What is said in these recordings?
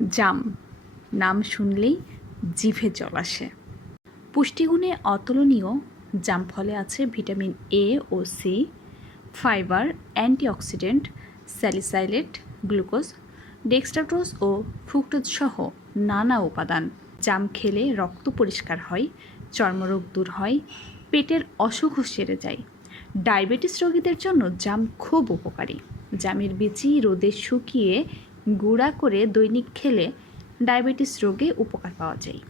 জাম নাম শুনলেই জিভে জল আসে। পুষ্টিগুণে অতুলনীয় জাম ফলে আছে ভিটামিন এ ও C, fibre, antioxidant, salicylate, glucose, dextrose ও ফ্রুক্টোজ সহ নানা উপাদান। জাম খেলে রক্ত পরিষ্কার হয়, চর্মরোগ দূর হয়, পেটের অসুখও সেরে যায়। ডায়াবেটিস রোগীদের জন্য জাম খুব উপকারী। জামের বিচি রোদে শুকিয়ে গুঁড়া করে দৈনিক খেলে ডায়াবেটিস রোগে উপকার পাওয়া যায়।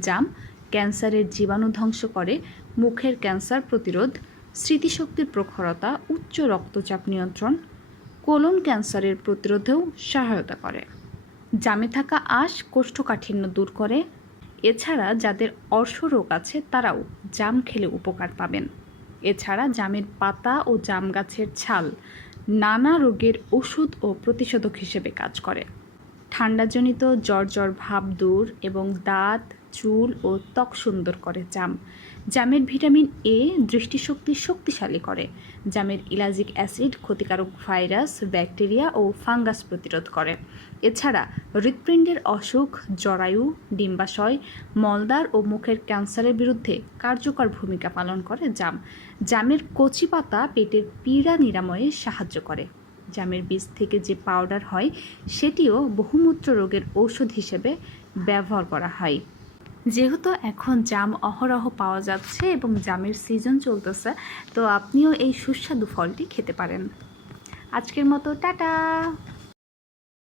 জাম ক্যান্সারের জীবাণু ধ্বংস করে, মুখের ক্যান্সার প্রতিরোধ, স্মৃতিশক্তির প্রখরতা, উচ্চ রক্তচাপ নিয়ন্ত্রণ, কোলন ক্যান্সারের প্রতিরোধেও সহায়তা করে। জামে থাকা আঁশ কোষ্ঠকাঠিন্য দূর করে। এছাড়া যাদের অর্শরোগ আছে তারাও জাম খেলে উপকার পাবেন। এছাড়া জামের পাতা ও জাম গাছের ছাল নানা রোগের ওষুধ ও প্রতিষেধক হিসেবে কাজ করে। ঠান্ডাজনিত জ্বর ভাব দূর এবং দাঁত, চুল ও ত্বক সুন্দর করে জাম। জামের ভিটামিন এ দৃষ্টিশক্তি শক্তিশালী করে। জামের ইলাজিক অ্যাসিড ক্ষতিকারক ভাইরাস, ব্যাকটেরিয়া ও ফাঙ্গাস প্রতিরোধ করে। এছাড়া হৃৎপিণ্ডের অসুখ, জরায়ু, ডিম্বাশয়, মলদ্বার ও মুখের ক্যান্সারের বিরুদ্ধে কার্যকর ভূমিকা পালন করে জাম। জামের কচি পাতা পেটের পীড়া নিরাময়ে সাহায্য করে। জামের বীজ থেকে যে পাউডার হয় সেটিও বহুমূত্র রোগের ঔষধ হিসেবে ব্যবহার করা হয়। যেহেতু এখন জাম অহরহ পাওয়া যাচ্ছে এবং জামের সিজন চলতেছে, তো আপনিও এই সুস্বাদু ফলটি খেতে পারেন। আজকের মতো টাটা।